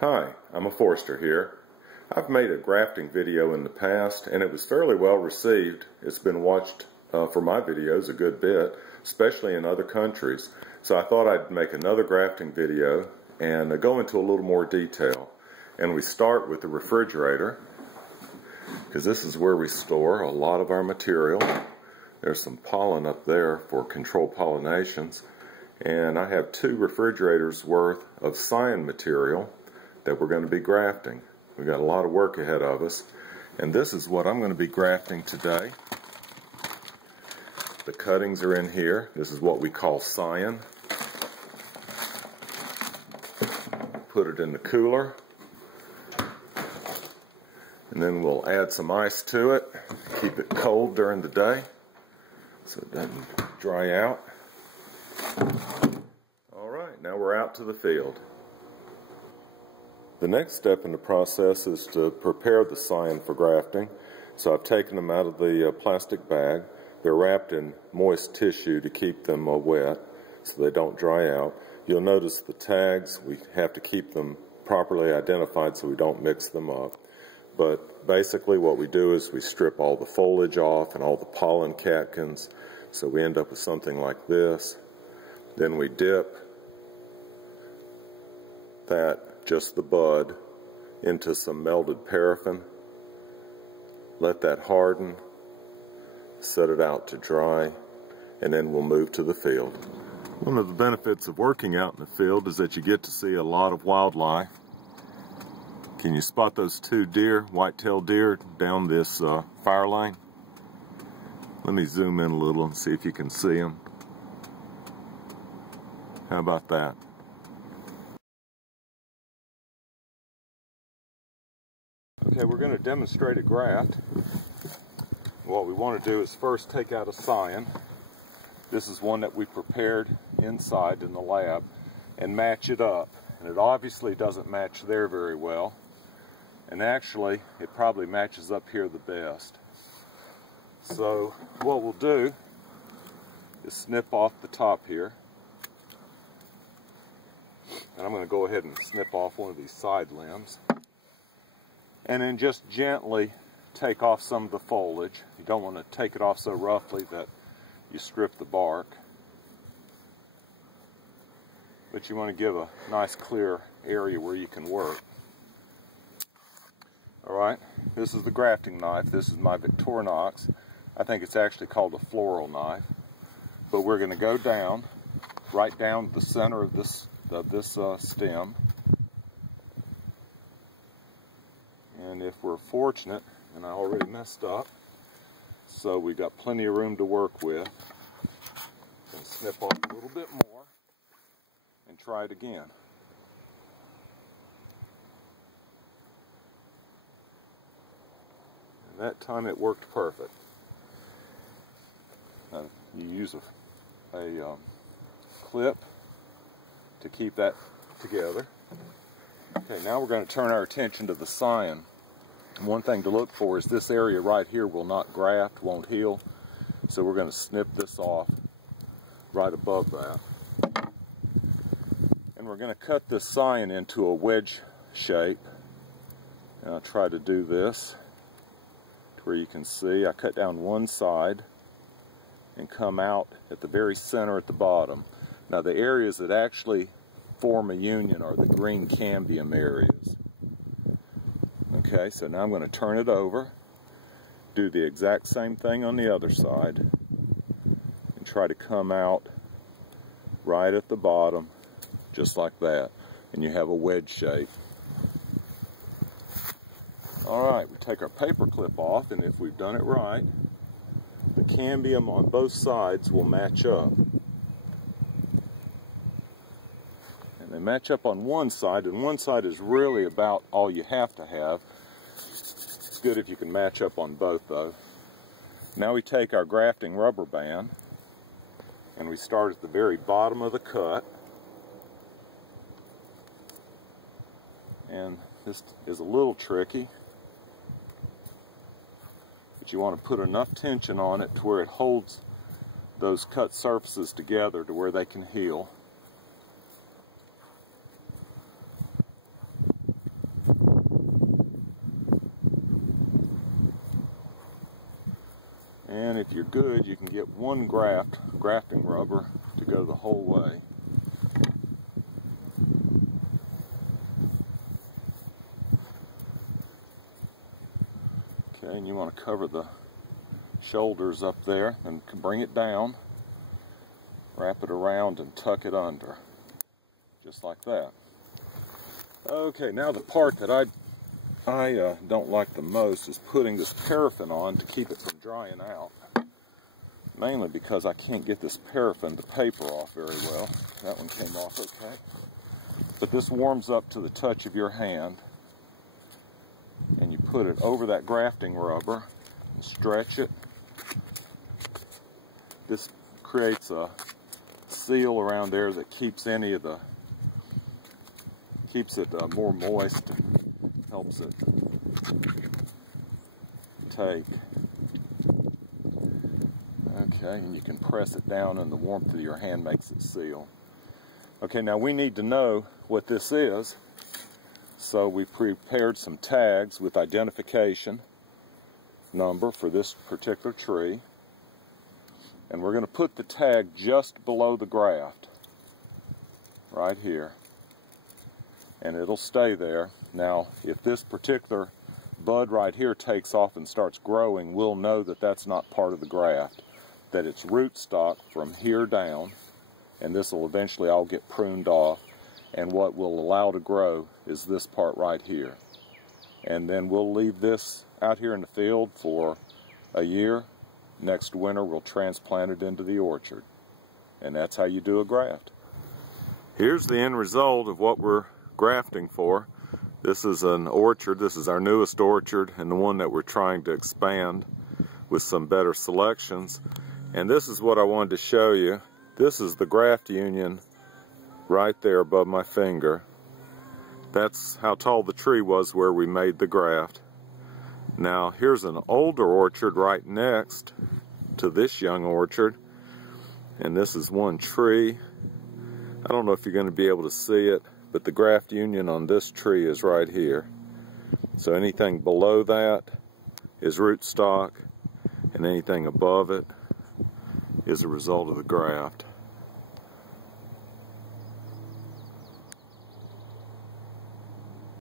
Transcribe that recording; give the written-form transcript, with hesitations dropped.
Hi, I'm a forester here. I've made a grafting video in the past and it was fairly well received. It's been watched for my videos a good bit, especially in other countries. So I thought I'd make another grafting video and go into a little more detail. And we start with the refrigerator, because this is where we store a lot of our material. There's some pollen up there for controlled pollinations. And I have 2 refrigerators worth of scion material that we're going to be grafting. We've got a lot of work ahead of us, and this is what I'm going to be grafting today. The cuttings are in here. This is what we call scion. Put it in the cooler, and then we'll add some ice to it. Keep it cold during the day so it doesn't dry out. Alright, now we're out to the field. The next step in the process is to prepare the scion for grafting. So I've taken them out of the plastic bag. They're wrapped in moist tissue to keep them wet so they don't dry out. You'll notice the tags, we have to keep them properly identified so we don't mix them up. But basically what we do is we strip all the foliage off and all the pollen catkins, so we end up with something like this. Then we dip that, just the bud, into some melted paraffin. Let that harden, set it out to dry, and then we'll move to the field. One of the benefits of working out in the field is that you get to see a lot of wildlife. Can you spot those 2 deer, white-tailed deer, down this fire lane? Let me zoom in a little and see if you can see them. How about that? Okay, we're going to demonstrate a graft. What we want to do is first take out a scion. This is one that we prepared inside in the lab, and match it up. And it obviously doesn't match there very well. And actually, it probably matches up here the best. So what we'll do is snip off the top here. And I'm going to go ahead and snip off one of these side limbs. And then just gently take off some of the foliage. You don't want to take it off so roughly that you strip the bark. But you want to give a nice clear area where you can work. Alright, this is the grafting knife. This is my Victorinox. I think it's actually called a floral knife. But we're going to go down, right down to the center of this stem. And if we're fortunate, and I already messed up, so we got plenty of room to work with, and snip off a little bit more and try it again. And that time it worked perfect. You use a clip to keep that together. Okay, now we're going to turn our attention to the scion. One thing to look for is this area right here will not graft, won't heal. So we're going to snip this off right above that. And we're going to cut this scion into a wedge shape. And I'll try to do this to where you can see. I cut down one side and come out at the very center at the bottom. Now the areas that actually form a union are the green cambium areas. Okay, so now I'm going to turn it over, do the exact same thing on the other side, and try to come out right at the bottom, just like that, and you have a wedge shape. Alright, we take our paper clip off, and if we've done it right, the cambium on both sides will match up. They match up on one side, and one side is really about all you have to have. It's good if you can match up on both, though. Now we take our grafting rubber band, and we start at the very bottom of the cut. And this is a little tricky, but you want to put enough tension on it to where it holds those cut surfaces together to where they can heal. grafting rubber to go the whole way. Okay, and you want to cover the shoulders up there and bring it down, wrap it around and tuck it under, just like that. Okay, now the part that I don't like the most is putting this paraffin on to keep it from drying out. Mainly because I can't get this paraffin, the paper, off very well. That one came off okay. But this warms up to the touch of your hand, and you put it over that grafting rubber and stretch it. This creates a seal around there that keeps any of the, keeps it more moist and helps it take. Okay, and you can press it down and the warmth of your hand makes it seal. Okay, now we need to know what this is, so we've prepared some tags with identification number for this particular tree, and we're going to put the tag just below the graft, right here, and it'll stay there. Now, if this particular bud right here takes off and starts growing, we'll know that that's not part of the graft, that it's rootstock from here down, and this will eventually all get pruned off, and what we'll allow to grow is this part right here. And then we'll leave this out here in the field for a year. Next winter we'll transplant it into the orchard, and that's how you do a graft. Here's the end result of what we're grafting for. This is an orchard. This is our newest orchard and the one that we're trying to expand with some better selections. And this is what I wanted to show you. This is the graft union right there above my finger. That's how tall the tree was where we made the graft. Now here's an older orchard right next to this young orchard, and this is one tree. I don't know if you're going to be able to see it, but the graft union on this tree is right here. So anything below that is rootstock, and anything above it is a result of the graft.